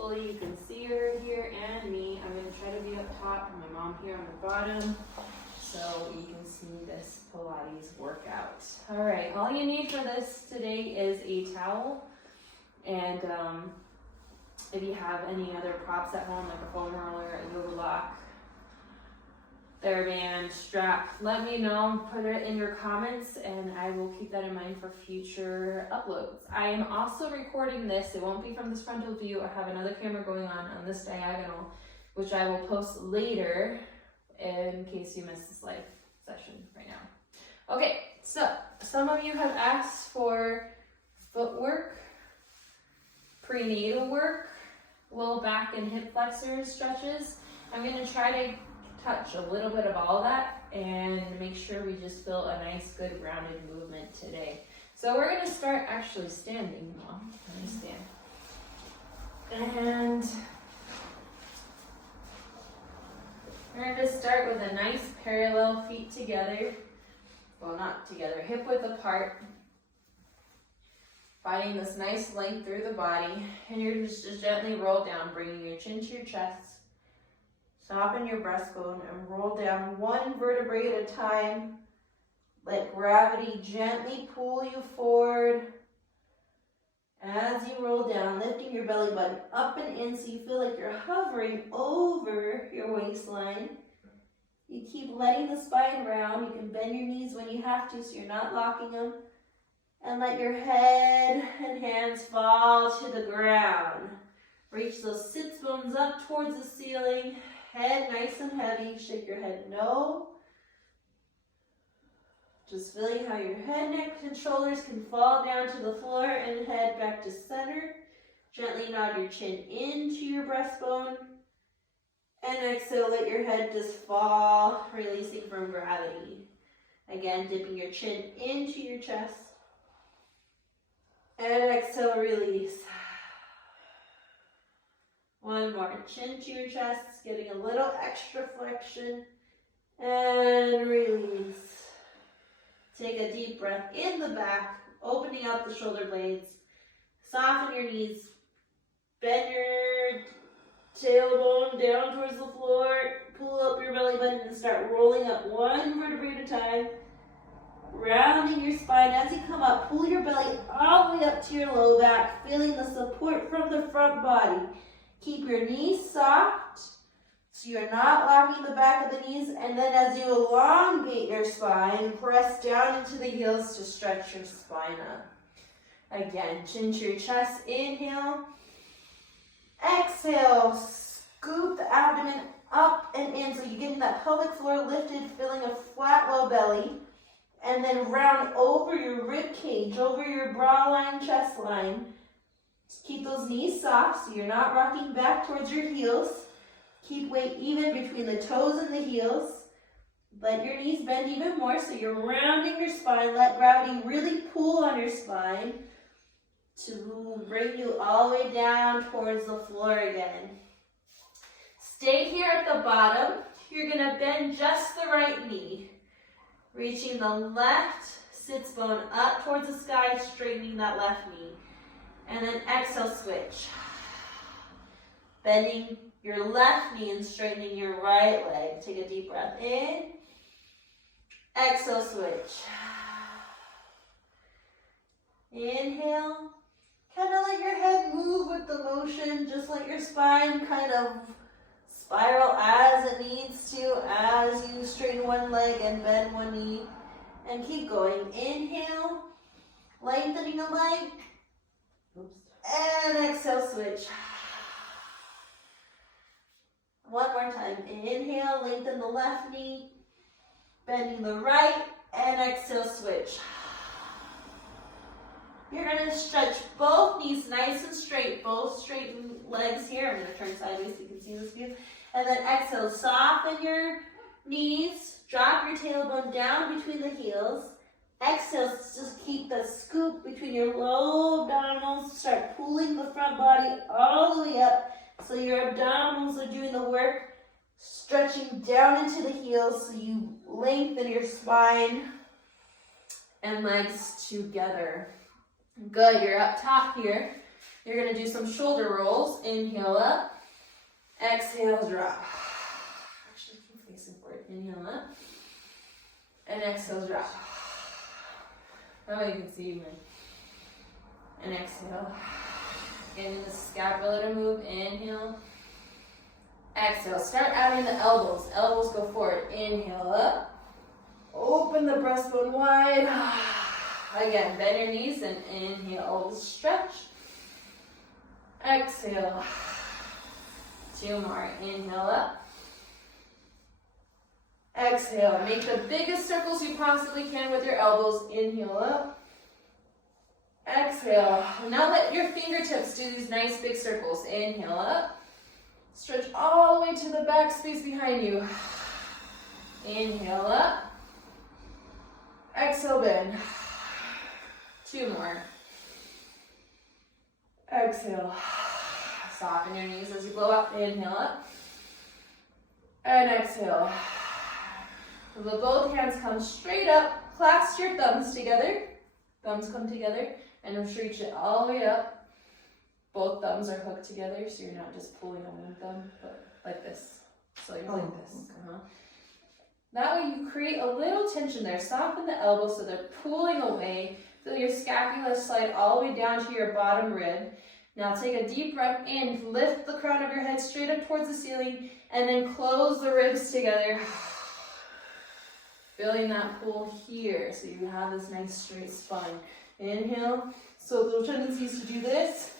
hopefully you can see her here and me. I'm going to try to be up top and my mom here on the bottom so you can see this Pilates workout. All right, all you need for this today is a towel, and if you have any other props at home, like a foam roller, a yoga block, TheraBand, strap, let me know, put it in your comments, and I will keep that in mind for future uploads. I am also recording this. It won't be from this frontal view. I have another camera going on this diagonal, which I will post later in case you missed this live session right now. Okay, so some of you have asked for footwork, prenatal work, low back and hip flexor stretches. I'm going to try to touch a little bit of all of that and make sure we just feel a nice, good, rounded movement today. So we're going to start actually standing. Mom, let me stand. And we're going to start with a nice parallel, feet together. Well, not together, hip width apart. Finding this nice length through the body. And you're just gently roll down, bringing your chin to your chest. Soften your breastbone and roll down one vertebrae at a time. Let gravity gently pull you forward. As you roll down, lifting your belly button up and in so you feel like you're hovering over your waistline. You keep letting the spine round. You can bend your knees when you have to so you're not locking them. And let your head and hands fall to the ground. Reach those sits bones up towards the ceiling. Head nice and heavy. Shake your head no. Just feeling how your head, neck, and shoulders can fall down to the floor and head back to center. Gently nod your chin into your breastbone. And exhale, let your head just fall, releasing from gravity. Again, dipping your chin into your chest. And exhale, release. One more, chin to your chest, getting a little extra flexion, and release. Take a deep breath in the back, opening up the shoulder blades. Soften your knees, bend your tailbone down towards the floor, pull up your belly button and start rolling up one vertebrae at a time. Rounding your spine as you come up, pull your belly all the way up to your low back, feeling the support from the front body. Keep your knees soft, so you're not locking the back of the knees. And then as you elongate your spine, press down into the heels to stretch your spine up. Again, chin to your chest, inhale. Exhale, scoop the abdomen up and in, so you're getting that pelvic floor lifted, feeling a flat low belly. And then round over your rib cage, over your bra line, chest line. Just keep those knees soft so you're not rocking back towards your heels. Keep weight even between the toes and the heels. Let your knees bend even more so you're rounding your spine. Let gravity really pull on your spine to bring you all the way down towards the floor again. Stay here at the bottom. You're going to bend just the right knee. Reaching the left sits bone up towards the sky, straightening that left knee. And then exhale, switch. Bending your left knee and straightening your right leg. Take a deep breath in. Exhale, switch. Inhale. Kind of let your head move with the motion. Just let your spine kind of spiral as it needs to as you straighten one leg and bend one knee. And keep going. Inhale. Lengthening a leg. Oops. And exhale, switch. One more time. Inhale, lengthen the left knee, bending the right, and exhale, switch. You're going to stretch both knees nice and straight, both straighten legs here. I'm going to turn sideways so you can see this view. And then exhale, soften your knees, drop your tailbone down between the heels. Exhale, just keep the scoop between your low abdominals. Start pulling the front body all the way up so your abdominals are doing the work. Stretching down into the heels so you lengthen your spine and legs together. Good, you're up top here. You're going to do some shoulder rolls. Inhale up. Exhale, drop. Actually, keep facing forward. Inhale up. And exhale, drop. Oh, you can see me. And exhale. Getting the scapula to move. Inhale. Exhale. Start adding the elbows. Elbows go forward. Inhale up. Open the breastbone wide. Again, bend your knees and inhale. Stretch. Exhale. 2 more. Inhale up. Exhale. Make the biggest circles you possibly can with your elbows. Inhale up. Exhale. Now let your fingertips do these nice big circles. Inhale up. Stretch all the way to the back space behind you. Inhale up. Exhale, bend. 2 more. Exhale. Soften your knees as you blow out. Inhale up. And exhale. Let both hands come straight up. Clasp your thumbs together. Thumbs come together. And reach it all the way up. Both thumbs are hooked together, so you're not just pulling on one thumb, but like this. So you're like this. That way you create a little tension there. Soften the elbows so they're pulling away. Feel your scapula slide all the way down to your bottom rib. Now take a deep breath in. Lift the crown of your head straight up towards the ceiling, and then close the ribs together. Feeling that pull here, so you have this nice straight spine. Inhale. So little tendencies to do this.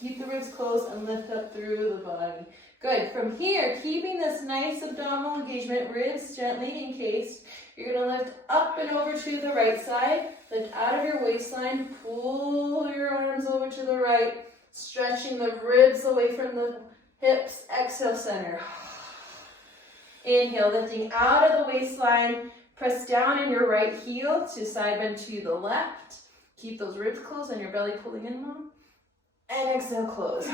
Keep the ribs closed and lift up through the body. Good. From here, keeping this nice abdominal engagement, ribs gently encased, you're going to lift up and over to the right side. Lift out of your waistline. Pull your arms over to the right, stretching the ribs away from the hips. Exhale, center. Inhale, lifting out of the waistline. Press down in your right heel to side bend to the left. Keep those ribs closed and your belly pulling in more. And exhale, close.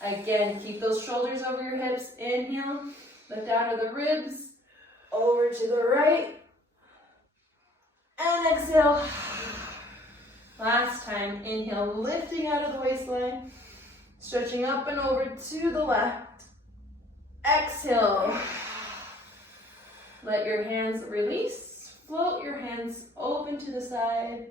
Again, keep those shoulders over your hips. Inhale, lift out of the ribs, over to the right. And exhale. Last time, inhale, lifting out of the waistline, stretching up and over to the left. Exhale. Let your hands release. Float your hands open to the side.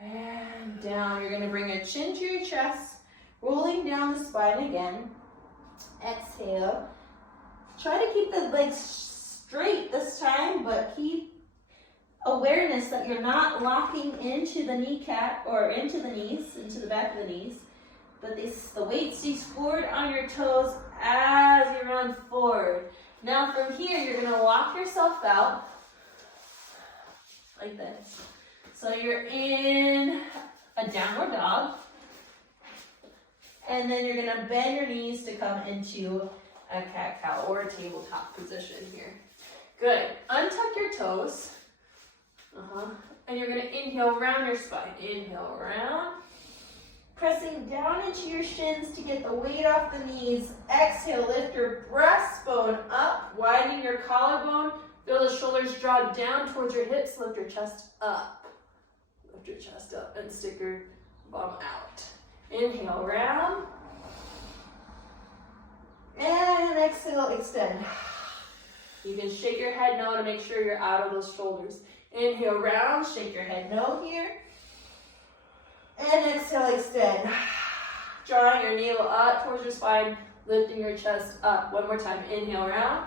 And down. You're going to bring your chin to your chest, rolling down the spine again. Exhale. Try to keep the legs straight this time, but keep awareness that you're not locking into the kneecap or into the knees, into the back of the knees, but the weight stays forward on your toes as you run forward. Now from here, you're going to walk yourself out like this. So you're in a downward dog, and then you're going to bend your knees to come into a cat-cow or a tabletop position here. Good. Untuck your toes, and you're going to inhale round your spine. Inhale round, pressing down into your shins to get the weight off the knees. Exhale, lift your breastbone up, widen your collarbone. Feel the shoulders draw down towards your hips. Lift your chest up. Lift your chest up and stick your bum out. Inhale, round. And exhale, extend. You can shake your head no to make sure you're out of those shoulders. Inhale, round. Shake your head no here. And exhale, extend. Drawing your navel up towards your spine, lifting your chest up. One more time. Inhale, round.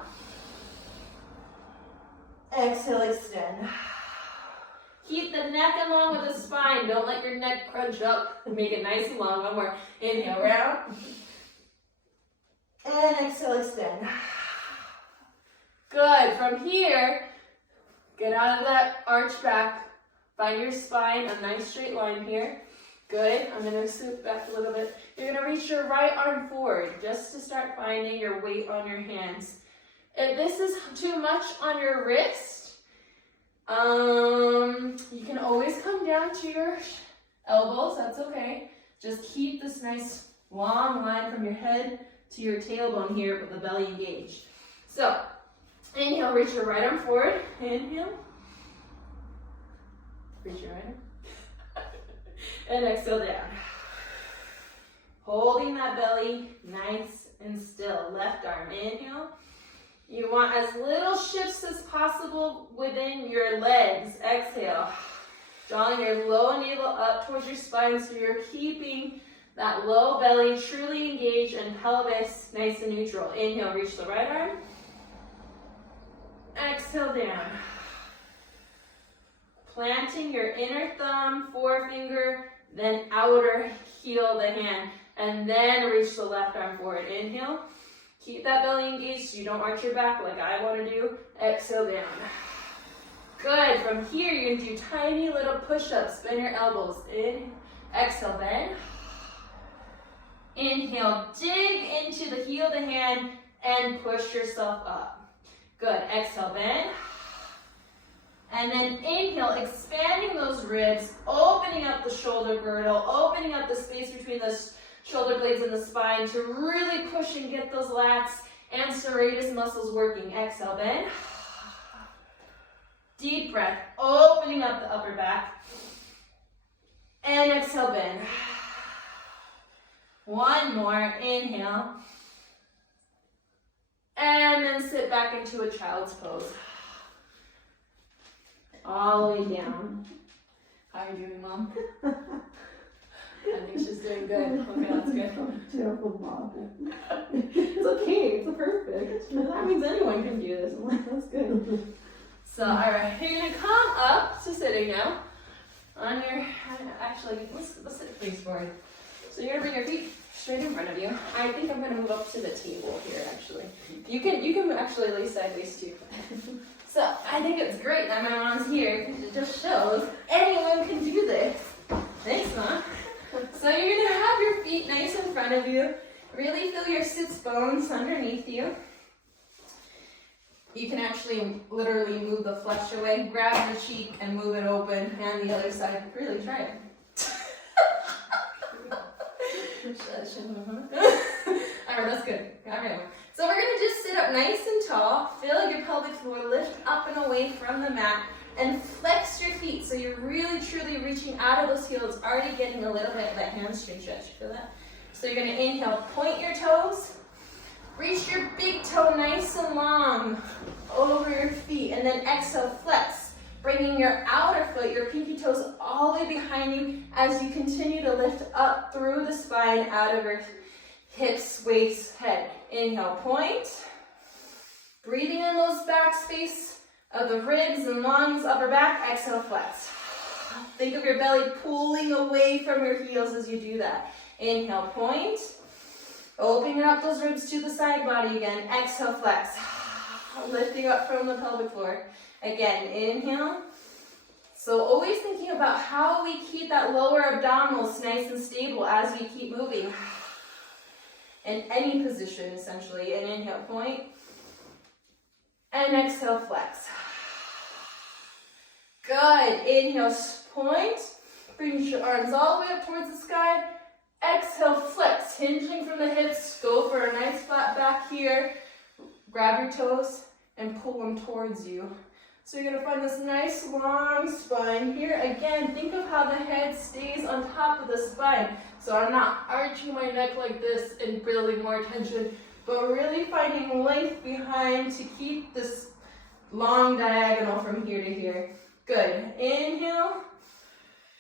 Exhale, extend. Keep the neck in line with the spine. Don't let your neck crunch up. Make it nice and long. One more. Inhale, round. And exhale, extend. Good. From here, get out of that arch back. Find your spine, a nice straight line here. Good. I'm going to scoot back a little bit. You're going to reach your right arm forward just to start finding your weight on your hands. If this is too much on your wrist, you can always come down to your elbows. That's okay. Just keep this nice long line from your head to your tailbone here with the belly engaged. So, inhale, reach your right arm forward. Inhale. Reach your right arm. And exhale down. Holding that belly nice and still. Left arm, inhale. You want as little shifts as possible within your legs. Exhale. Drawing your lower navel up towards your spine so you're keeping that low belly truly engaged and pelvis nice and neutral. Inhale, reach the right arm. Exhale down. Planting your inner thumb, forefinger, then outer heel of the hand. And then reach the left arm forward. Inhale. Keep that belly engaged so you don't arch your back like I want to do. Exhale down. Good. From here, you're going to do tiny little push-ups. Bend your elbows. In. Exhale, bend. Inhale. Dig into the heel of the hand and push yourself up. Good. Exhale, bend. And then inhale, expanding those ribs, opening up the shoulder girdle, opening up the space between the shoulder blades and the spine to really push and get those lats and serratus muscles working. Exhale, bend. Deep breath, opening up the upper back. And exhale, bend. One more, inhale. And then sit back into a child's pose. All the way down. How are you doing, Mom? I think she's doing good. Okay, that's good. Terrible mom. It's okay. It's perfect. That means anyone can do this. That's good. So, all right, you're gonna come up to sitting now. On your, actually, let's sit face forward. So you're gonna bring your feet straight in front of you. I think I'm gonna move up to the table here. Actually, you can actually lay sideways too. So I think it's great that my mom's here because it just shows anyone can do this. Thanks, Mom. So you're going to have your feet nice in front of you. Really feel your sits bones underneath you. You can actually literally move the flesh away. Grab the cheek and move it open. And the other side. Really try it. Alright, that's good. Alright. So we're going to just sit up nice and tall. Feel your pelvic floor lift up and away from the mat. And flex your feet so you're really truly reaching out of those heels, already getting a little bit of that hamstring stretch. Feel that? So you're going to inhale, point your toes, reach your big toe nice and long over your feet, and then exhale, flex, bringing your outer foot, your pinky toes all the way behind you as you continue to lift up through the spine, out of your hips, waist, head. Inhale, point, breathing in those back space of the ribs and lungs, upper back. Exhale, flex. Think of your belly pulling away from your heels as you do that. Inhale, point. Opening up those ribs to the side body again. Exhale, flex. Lifting up from the pelvic floor. Again, inhale. So always thinking about how we keep that lower abdominals nice and stable as we keep moving. In any position, essentially. And inhale, point. And exhale, flex. Good. Inhale, point. Bring your arms all the way up towards the sky. Exhale, flex. Hinging from the hips. Go for a nice flat back here. Grab your toes and pull them towards you. So you're going to find this nice long spine here. Again, think of how the head stays on top of the spine. So I'm not arching my neck like this and building more tension, but really finding length behind to keep this long diagonal from here to here. Good. Inhale.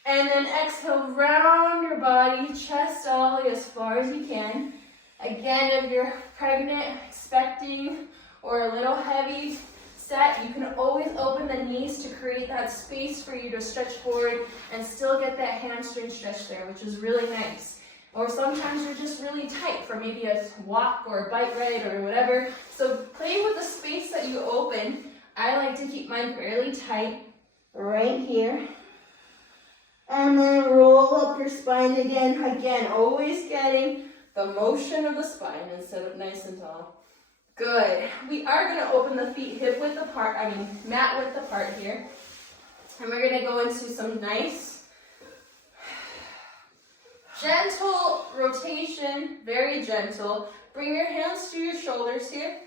And then exhale, round your body, chest all the way as far as you can. Again, if you're pregnant, expecting, or a little heavy set, you can always open the knees to create that space for you to stretch forward and still get that hamstring stretch there, which is really nice. Or sometimes you're just really tight for maybe a walk or a bike ride or whatever. So play with the space that you open. I like to keep mine fairly tight right here. And then roll up your spine again. Again, always getting the motion of the spine instead of nice and tall. Good. We are going to open the feet hip width apart, mat width apart here. And we're going to go into some nice, gentle rotation, very gentle. Bring your hands to your shoulders here.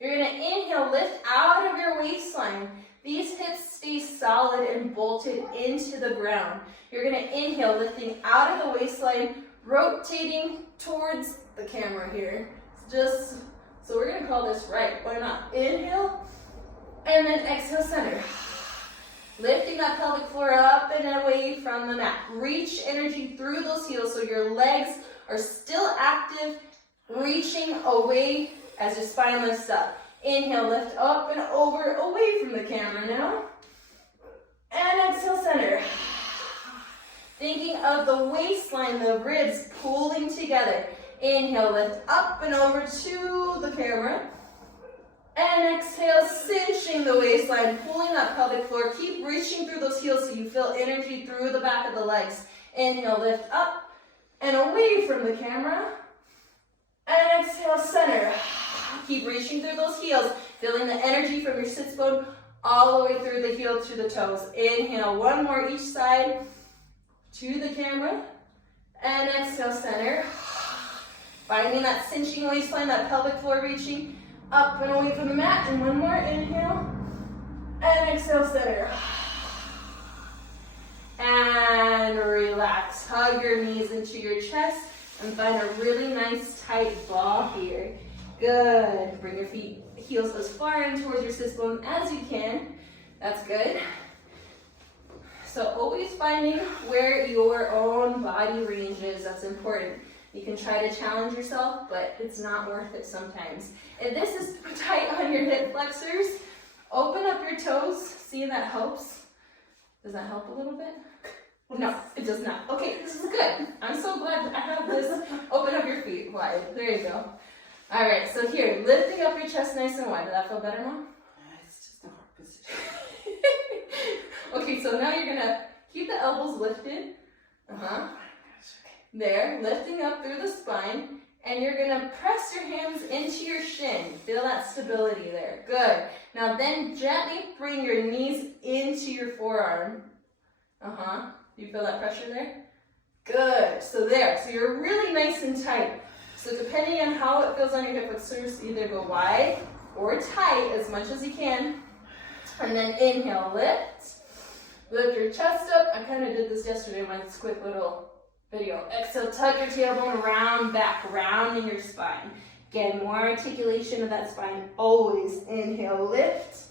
You're going to inhale, lift out of your waistline. These hips stay solid and bolted into the ground. You're gonna inhale, lifting out of the waistline, rotating towards the camera here. So we're gonna call this right, why not? Inhale, and then exhale, center. Lifting that pelvic floor up and away from the mat. Reach energy through those heels so your legs are still active, reaching away as your spine lifts up. Inhale, lift up and over, away from the camera now. And exhale, center. Thinking of the waistline, the ribs pulling together. Inhale, lift up and over to the camera. And exhale, cinching the waistline, pulling that pelvic floor. Keep reaching through those heels so you feel energy through the back of the legs. Inhale, lift up and away from the camera. And exhale, center. Keep reaching through those heels, feeling the energy from your sits bone all the way through the heel to the toes. Inhale, one more each side to the camera. And exhale, center. Finding that cinching waistline, that pelvic floor reaching up and away from the mat. And one more, inhale. And exhale, center. And relax. Hug your knees into your chest and find a really nice tight ball here. Good. Bring your heels as far in towards your sit bone as you can. That's good. So always finding where your own body range is. That's important. You can try to challenge yourself, but it's not worth it sometimes. If this is tight on your hip flexors, open up your toes. See if that helps. Does that help a little bit? No, it does not. Okay, this is good. I'm so glad I have this. Open up your feet wide. There you go. All right, so here, lifting up your chest nice and wide. Does that feel better, Mom? It's just a hard position. Okay, so now you're gonna keep the elbows lifted. There, lifting up through the spine, and you're gonna press your hands into your shin. Feel that stability there. Good. Now then gently bring your knees into your forearm. Do you feel that pressure there? Good. So there. So you're really nice and tight. So depending on how it feels on your hip flexors, either go wide or tight as much as you can. And then inhale, lift. Lift your chest up. I kind of did this yesterday in my quick little video. Exhale, tuck your tailbone, round back, rounding your spine. Again, more articulation of that spine. Always inhale, lift.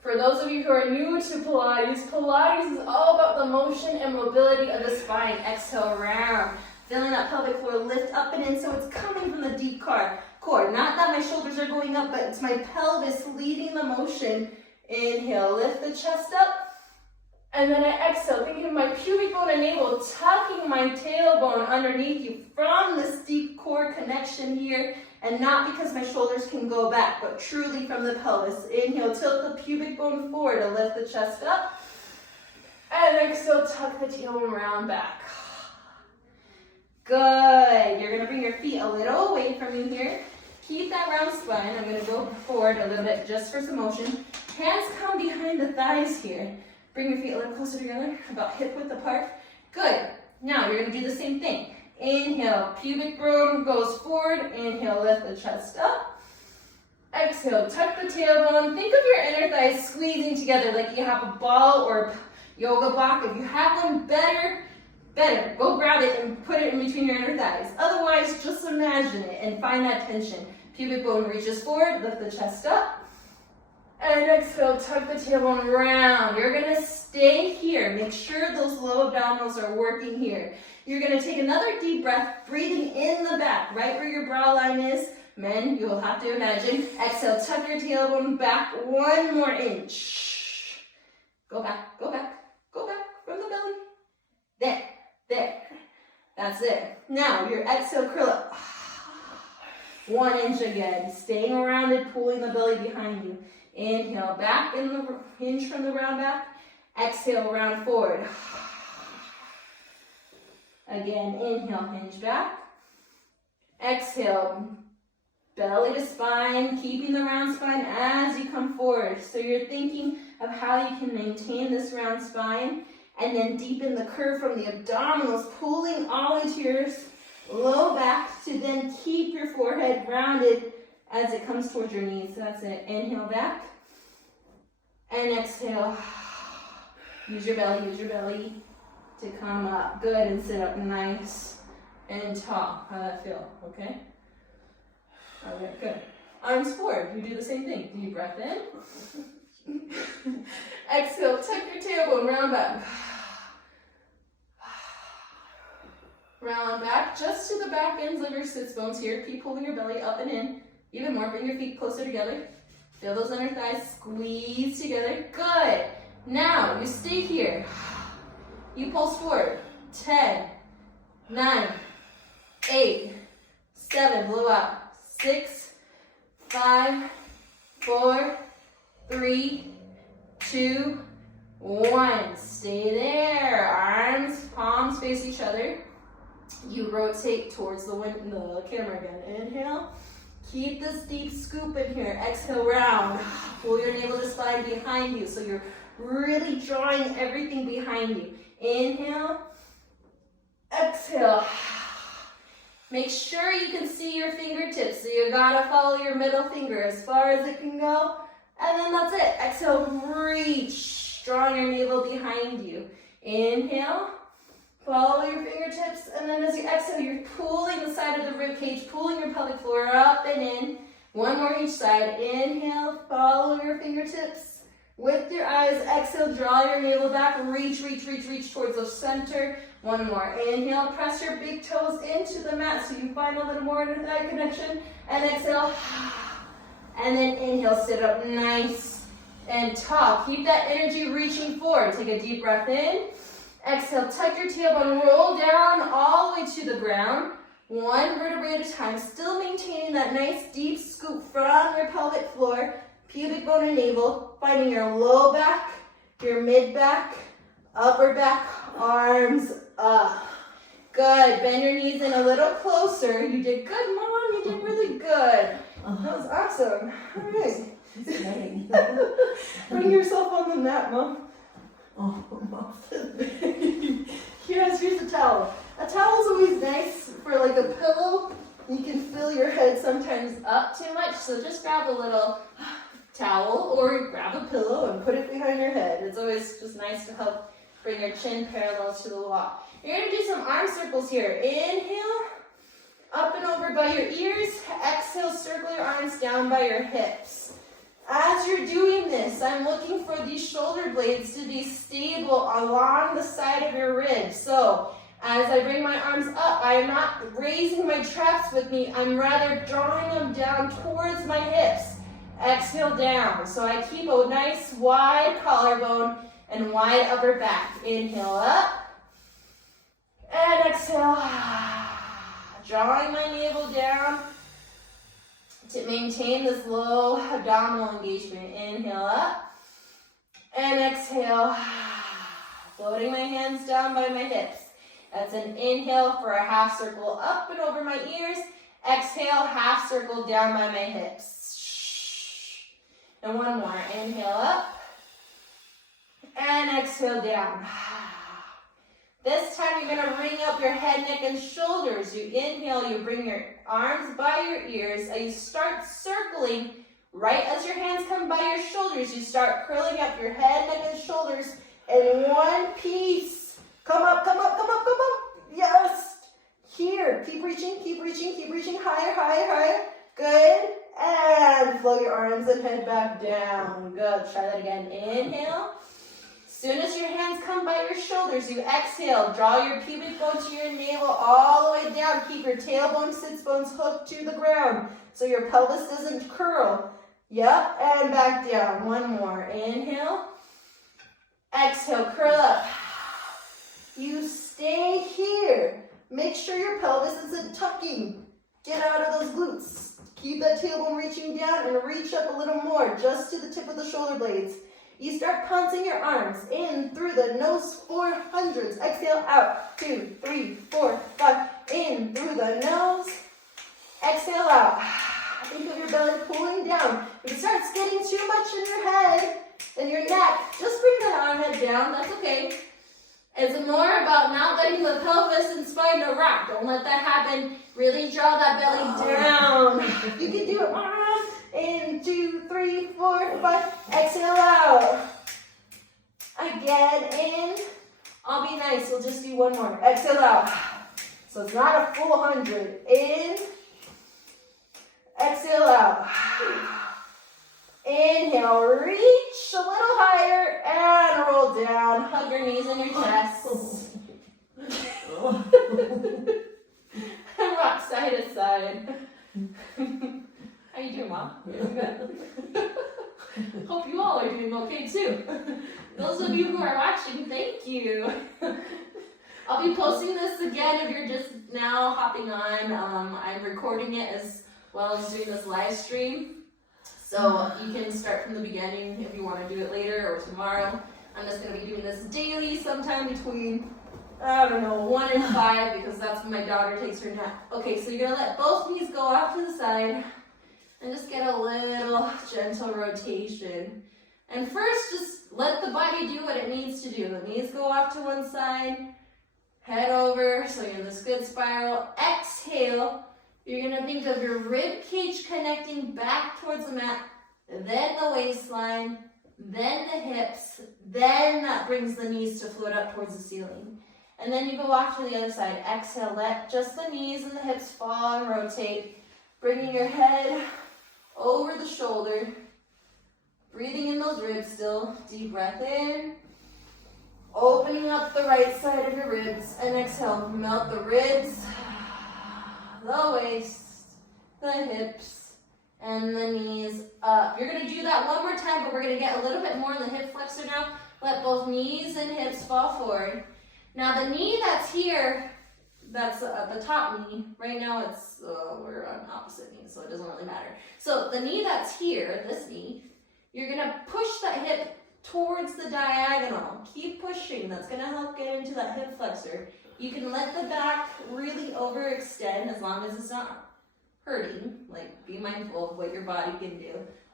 For those of you who are new to Pilates, Pilates is all about the motion and mobility of the spine. Exhale, round. Feeling that pelvic floor lift up and in, so it's coming from the deep core. Not that my shoulders are going up, but it's my pelvis leading the motion. Inhale, lift the chest up. And then I exhale, thinking of my pubic bone and navel, tucking my tailbone underneath you from this deep core connection here. And not because my shoulders can go back, but truly from the pelvis. Inhale, tilt the pubic bone forward to lift the chest up. And exhale, tuck the tailbone round back. Good. You're going to bring your feet a little away from you here. Keep that round spine. I'm going to go forward a little bit just for some motion. Hands come behind the thighs here. Bring your feet a little closer together, about hip width apart. Good. Now you're going to do the same thing. Inhale, pubic bone goes forward. Inhale, lift the chest up. Exhale, tuck the tailbone. Think of your inner thighs squeezing together like you have a ball or a yoga block. If you have one, better. Go grab it and put it in between your inner thighs. Otherwise, just imagine it and find that tension. Pubic bone reaches forward, lift the chest up. And exhale, tuck the tailbone round. You're gonna stay here. Make sure those low abdominals are working here. You're gonna take another deep breath, breathing in the back, right where your brow line is. Men, you'll have to imagine. Exhale, tuck your tailbone back 1 more inch. Go back from the belly. There. That's it. Now, your exhale, curl up. 1 inch again. Staying rounded, pulling the belly behind you. Inhale, back in the hinge from the round back. Exhale, round forward. Again, inhale, hinge back. Exhale, belly to spine, keeping the round spine as you come forward. So you're thinking of how you can maintain this round spine and then deepen the curve from the abdominals, pulling all the way to your low back to then keep your forehead rounded as it comes towards your knees. So that's it. Inhale back. And exhale. Use your belly to come up. Good, and sit up nice and tall. How that feel, okay? Okay, good. Arms forward, you do the same thing. Deep breath in. Exhale, tuck your tailbone, round back. Round back, just to the back ends of your sits bones here. Keep pulling your belly up and in. Even more, bring your feet closer together. Feel those inner thighs squeeze together. Good. Now, you stay here. You pulse forward. 10, 9, 8, 7, blow out. 6, 5, 4, 3, 2, 1. Stay there. Arms, palms face each other. You rotate towards the camera again. Inhale. Keep this deep scoop in here. Exhale, round. Pull your navel to spine behind you, so you're really drawing everything behind you. Inhale. Exhale. Make sure you can see your fingertips, so you gotta follow your middle finger as far as it can go. And then that's it. Exhale, reach. Drawing your navel behind you. Inhale. Follow your fingertips, and then as you exhale, you're pulling the side of the rib cage, pulling your pelvic floor up and in. One more each side. Inhale, follow your fingertips. With your eyes, exhale, draw your navel back, reach towards the center. One more. Inhale, press your big toes into the mat so you find a little more inner thigh connection. And exhale. And then inhale, sit up nice and tall. Keep that energy reaching forward. Take a deep breath in. Exhale, tuck your tailbone, roll down all the way to the ground. One vertebrae at a time, still maintaining that nice deep scoop from your pelvic floor, pubic bone and navel, finding your low back, your mid back, upper back, arms up. Good, bend your knees in a little closer. You did good, Mom, you did really good. That was awesome. All right. Bring yourself on the mat, Mom. Oh, here's a towel. A towel is always nice for like a pillow. You can fill your head sometimes up too much, so just grab a little towel or grab a pillow and put it behind your head. It's always just nice to help bring your chin parallel to the wall. You're going to do some arm circles here. Inhale, up and over by your ears. Exhale, circle your arms down by your hips. As you're doing this, I'm looking for these shoulder blades to be stable along the side of your ribs. So as I bring my arms up, I am not raising my traps with me. I'm rather drawing them down towards my hips. Exhale down. So I keep a nice wide collarbone and wide upper back. Inhale up. And exhale. Drawing my navel down to maintain this low abdominal engagement. Inhale up and exhale, floating my hands down by my hips. That's an inhale for a half circle up and over my ears. Exhale, half circle down by my hips. And one more. Inhale up and exhale down. This time you're going to bring up your head, neck, and shoulders. You inhale, you bring your arms by your ears, and you start circling. Right as your hands come by your shoulders, you start curling up your head, neck, and shoulders in one piece. Come up, come up, come up, come up. Yes. Here. Keep reaching, keep reaching, keep reaching. Higher, higher, higher. Good. And flow your arms and head back down. Good. Try that again. Inhale. As soon as your hands come by your shoulders, you exhale. Draw your pubic bone to your navel all the way down. Keep your tailbone, sits bones hooked to the ground so your pelvis doesn't curl. Yep, and back down. One more. Inhale. Exhale, curl up. You stay here. Make sure your pelvis isn't tucking. Get out of those glutes. Keep that tailbone reaching down and reach up a little more, just to the tip of the shoulder blades. You start pouncing your arms in through the nose, 400s. Exhale out. 2, 3, 4, 5. In through the nose. Exhale out. Think of your belly pulling down. If it starts getting too much in your head and your neck, just bring that arm head down. That's okay. It's more about not letting the pelvis and spine to rock. Don't let that happen. Really draw that belly down. You can do it. In 2, 3, 4, 5. Exhale out. again, in. I'll be nice, we'll just do one more. Exhale out. So it's not a full 100. In. Exhale out. Inhale, reach a little higher and roll down. Hug your knees and your chest. And rock side to side. How you doing, Mom? You doing good? Hope you all are doing okay too. Those of you who are watching, thank you. I'll be posting this again if you're just now hopping on. I'm recording it as well as doing this live stream. So you can start from the beginning if you want to do it later or tomorrow. I'm just going to be doing this daily, sometime between, I don't know, 1 and 5, because that's when my daughter takes her nap. Okay, so you're going to let both knees go off to the side and just get a little gentle rotation. And first, just let the body do what it needs to do. The knees go off to one side, head over, so you're in this good spiral. Exhale. You're going to think of your rib cage connecting back towards the mat, then the waistline, then the hips, then that brings the knees to float up towards the ceiling. And then you go off to the other side. Exhale, let just the knees and the hips fall and rotate, bringing your head over the shoulder, breathing in those ribs still. Deep breath in, opening up the right side of your ribs, and exhale, melt the ribs, the waist, the hips, and the knees up. You're going to do that one more time, but we're going to get a little bit more in the hip flexor now. Let both knees and hips fall forward. Now the knee that's here, that's the top knee. Right now it's, we're on opposite knees, so it doesn't really matter. So the knee that's here, this knee, you're going to push that hip towards the diagonal. Keep pushing. That's going to help get into that hip flexor. You can let the back really overextend as long as it's not hurting. Like, be mindful of what your body can do.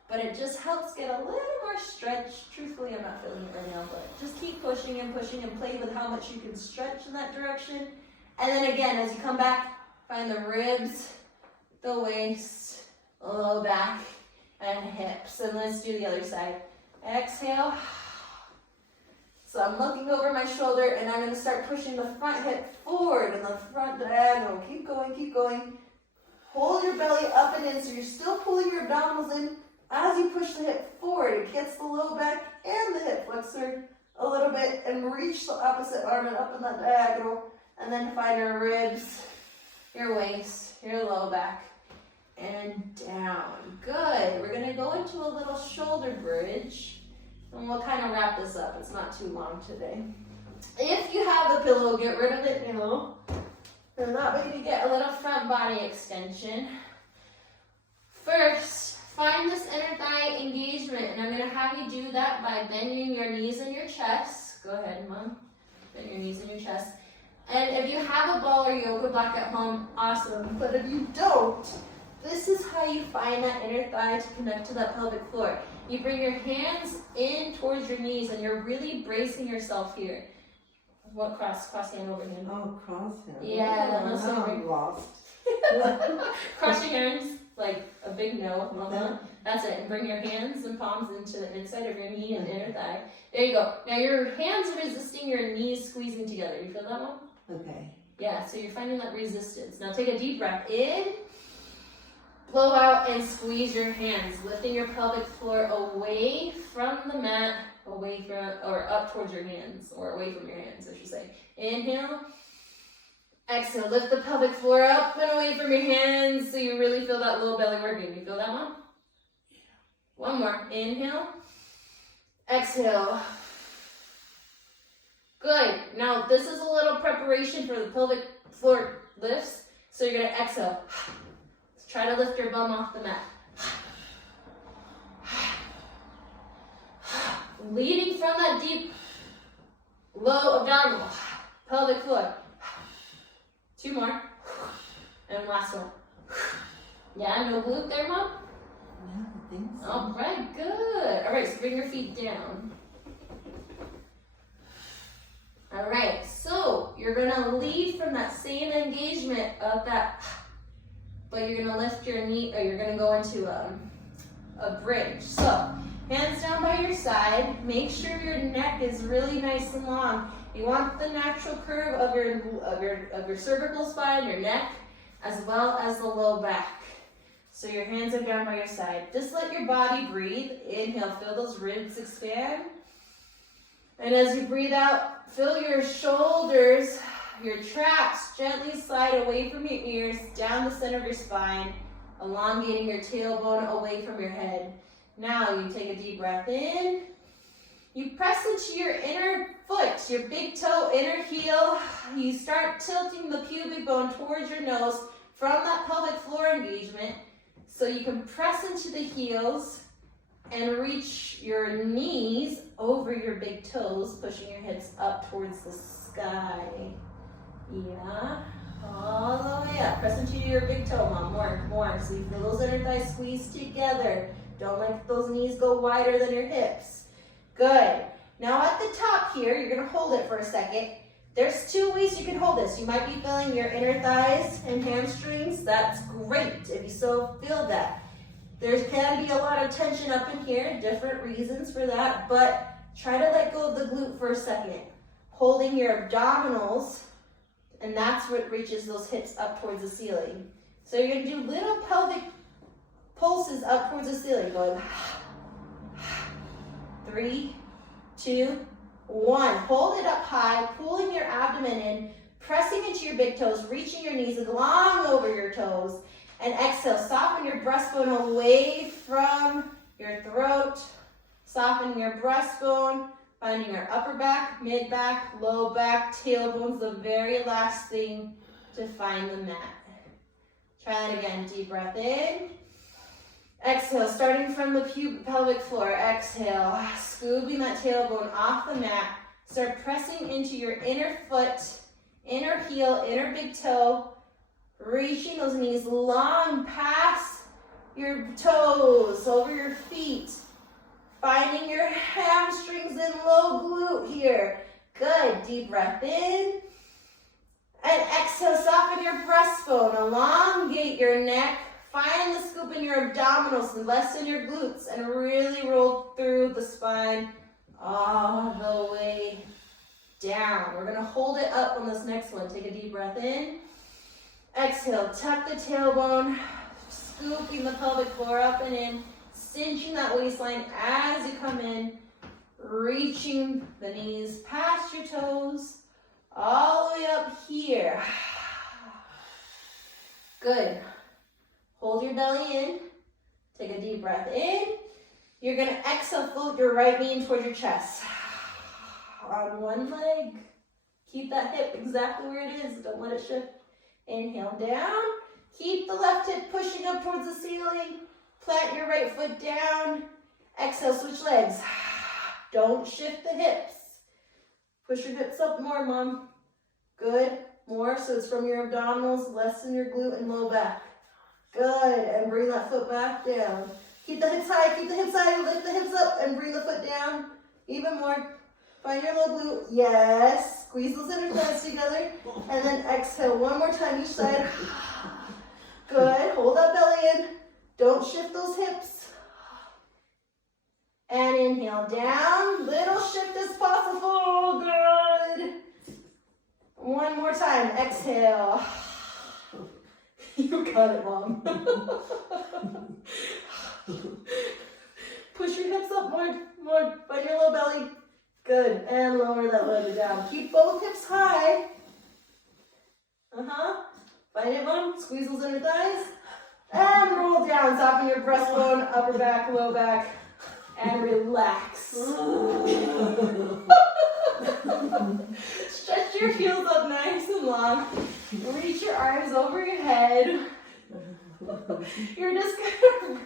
But it just helps get a little more stretch. Truthfully, I'm not feeling it right now, but just keep pushing and play with how much you can stretch in that direction. And then again, as you come back, find the ribs, the waist, low back, and hips. And let's do the other side. Exhale. So I'm looking over my shoulder, and I'm going to start pushing the front hip forward and the front diagonal. Keep going, keep going. Hold your belly up and in, so you're still pulling your abdominals in. As you push the hip forward, it gets the low back and the hip flexor a little bit, and reach the opposite arm and up in that diagonal. And then find your ribs, your waist, your low back, and down. Good. We're going to go into a little shoulder bridge. And we'll kind of wrap this up. It's not too long today. If you have the pillow, get rid of it now. And that way you get a little front body extension. First, find this inner thigh engagement. And I'm going to have you do that by bending your knees in your chest. Go ahead, Mom. Bend your knees in your chest. And if you have a ball or yoga block at home, awesome. But if you don't, this is how you find that inner thigh to connect to that pelvic floor. You bring your hands in towards your knees, and you're really bracing yourself here. What cross hand over hand? Oh, cross hand. Yeah, that looks so I'm lost. Cross your hands, like a big no. That's it. And bring your hands and palms into the inside of your knee and inner thigh. There you go. Now your hands are resisting your knees squeezing together. You feel that one? Okay. Yeah, so you're finding that resistance. Now take a deep breath in. Blow out and squeeze your hands, lifting your pelvic floor away from the mat, away from, or up towards your hands, or away from your hands, I should say. Inhale. Exhale, lift the pelvic floor up and away from your hands so you really feel that low belly working. You feel that one? Yeah. One more. Inhale. Exhale. Good. Now, this is a little preparation for the pelvic floor lifts. So you're going to exhale. Try to lift your bum off the mat. Leading from that deep, low abdominal, pelvic floor. 2 more. And last one. Yeah, no glute there, Mom? Yeah, I think so. All right, good. All right, so bring your feet down. All right, so you're going to lead from that same engagement of that, but you're going to lift your knee, or you're going to go into a bridge. So Hands down by your side. Make sure your neck is really nice and long. You want the natural curve of your cervical spine, your neck, as well as the low back. So your hands are down by your side. Just let your body breathe. Inhale, feel those ribs expand. And as you breathe out, feel your shoulders, your traps gently slide away from your ears, down the center of your spine, elongating your tailbone away from your head. Now you take a deep breath in. You press into your inner foot, your big toe, inner heel. You start tilting the pubic bone towards your nose from that pelvic floor engagement. So you can press into the heels and reach your knees over your big toes, pushing your hips up towards the sky. Yeah, all the way up. Press into your big toe, Mom. More. So you feel those inner thighs squeeze together. Don't let those knees go wider than your hips. Good. Now at the top here, you're gonna hold it for a second. There's two ways you can hold this. You might be feeling your inner thighs and hamstrings. That's great if you still feel that. There can be a lot of tension up in here, different reasons for that, but try to let go of the glute for a second. Holding your abdominals, and that's what reaches those hips up towards the ceiling. So you're gonna do little pelvic pulses up towards the ceiling, going 3, 2, 1. Hold it up high, pulling your abdomen in, pressing into your big toes, reaching your knees long over your toes, and exhale. Soften your breastbone away from your throat. Soften your breastbone, finding your upper back, mid back, low back, tailbone's the very last thing to find the mat. Try that again. Deep breath in. Exhale, starting from the pelvic floor. Exhale, scooping that tailbone off the mat. Start pressing into your inner foot, inner heel, inner big toe. Reaching those knees long past your toes, over your feet. Finding your hamstrings and low glute here. Good. Deep breath in. And exhale, soften your breastbone. Elongate your neck. Find the scoop in your abdominals and lessen your glutes. And really roll through the spine all the way down. We're going to hold it up on this next one. Take a deep breath in. Exhale, tuck the tailbone, scooping the pelvic floor up and in, cinching that waistline as you come in, reaching the knees past your toes, all the way up here. Good. Hold your belly in, take a deep breath in. You're gonna exhale, float your right knee in towards your chest. On one leg, keep that hip exactly where it is, don't let it shift. Inhale down, keep the left hip pushing up towards the ceiling, plant your right foot down, exhale, switch legs. Don't shift the hips. Push your hips up more, Mom. Good, more, so it's from your abdominals, less than your glute and low back. Good, and bring that foot back down. Keep the hips high, lift the hips up and bring the foot down. Even more. Find your low glute. Yes. Squeeze those inner thighs together. And then exhale one more time each side. Good. Hold that belly in. Don't shift those hips. And inhale down. Little shift as possible. Good. One more time. Exhale. You got it, Mom. Push your hips up more. Find your low belly. Good, and lower that leg down. Keep both hips high. Find it, Mom. Squeeze those inner thighs. And roll down. Soften your breastbone, upper back, low back, and relax. Stretch your heels up nice and long. Reach your arms over your head. You're just gonna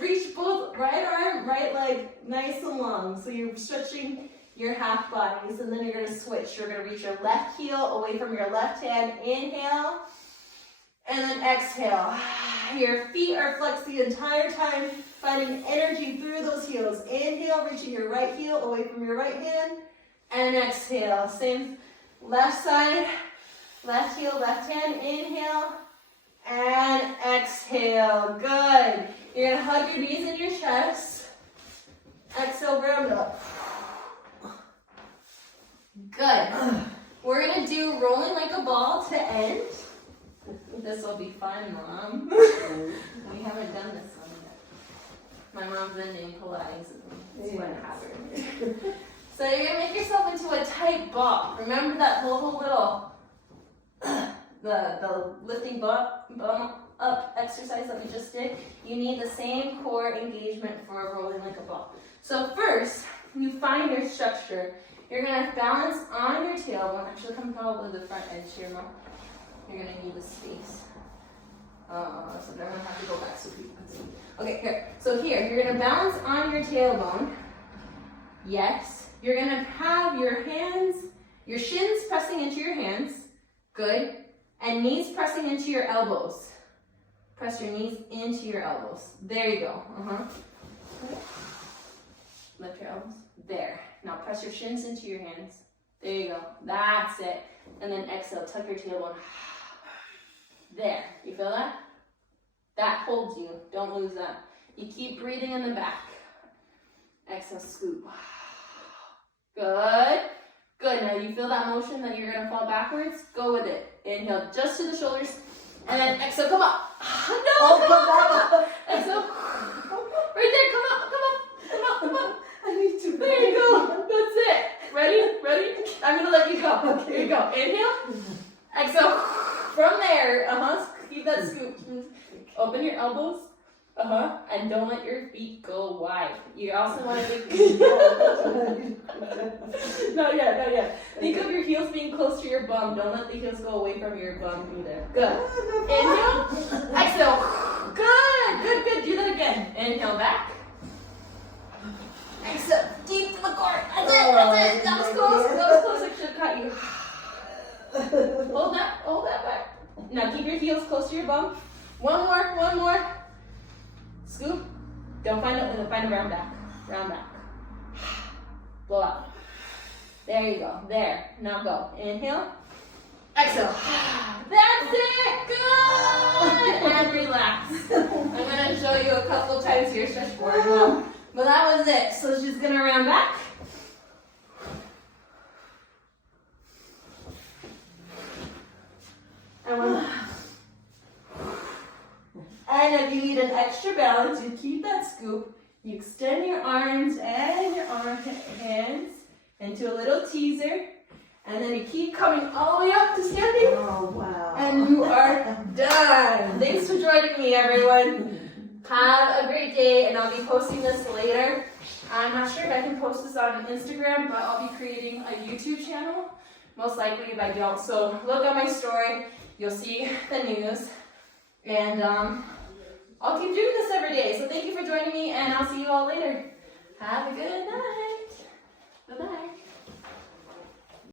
reach both right arm, right leg, nice and long. So you're stretching your half bodies, and then you're gonna switch. You're gonna reach your left heel away from your left hand. Inhale, and then exhale. Your feet are flexed the entire time, finding energy through those heels. Inhale, reaching your right heel away from your right hand, and exhale. Same left side, left heel, left hand. Inhale, and exhale. Good. You're gonna hug your knees in your chest. Exhale, round up. Good. We're gonna do rolling like a ball to end. This will be fun, Mom. We haven't done this one yet. My mom's been doing Pilates with me. It's what happened. So you're gonna make yourself into a tight ball. Remember that little the lifting bum up exercise that we just did? You need the same core engagement for rolling like a ball. So first, you find your structure. You're gonna balance on your tailbone. Actually, come probably the front edge here, Mom. You're gonna need the space. So I'm gonna have to go back so people can see. Okay, here. So here, you're gonna balance on your tailbone. Yes. You're gonna have your hands, your shins pressing into your hands. Good. And knees pressing into your elbows. Press your knees into your elbows. There you go. Okay. Lift your elbows. There. Now press your shins into your hands. There you go. That's it. And then exhale, tuck your tailbone. There. You feel that? That holds you. Don't lose that. You keep breathing in the back. Exhale, scoop. Good. Good. Now you feel that motion that you're going to fall backwards? Go with it. Inhale just to the shoulders. And then exhale, come up. No, come up. Exhale. Right there. Come up. Come up. Come up. Come up. I need to. There you go. That's it. Ready? Ready? I'm going to let you go. Here you go. Inhale. Exhale. From there. Keep that scoop. Open your elbows. And don't let your feet go wide. You also want to Not yet. Think of your heels being close to your bum. Don't let the heels go away from your bum either. Good. Inhale. Exhale. Good. Do that again. Inhale back. Exhale. Deep to the core. That's it. That was close. I should have caught you. Hold that back. Now keep your heels close to your bum. One more. Scoop. Don't find a round back. Blow out. There you go. There. Now go. Inhale. Exhale. That's it. Good. And relax. I'm going to show you a couple times here. Stretch forward. But that was it. So she's going to round back. And if you need an extra balance, you keep that scoop. You extend your arms and your hands into a little teaser. And then you keep coming all the way up to standing. Oh, wow. And you are done. Thanks for joining me, everyone. Have a great day, and I'll be posting this later. I'm not sure if I can post this on Instagram, but I'll be creating a YouTube channel. Most likely if I don't. So look at my story. You'll see the news. And I'll keep doing this every day. So thank you for joining me, and I'll see you all later. Have a good night.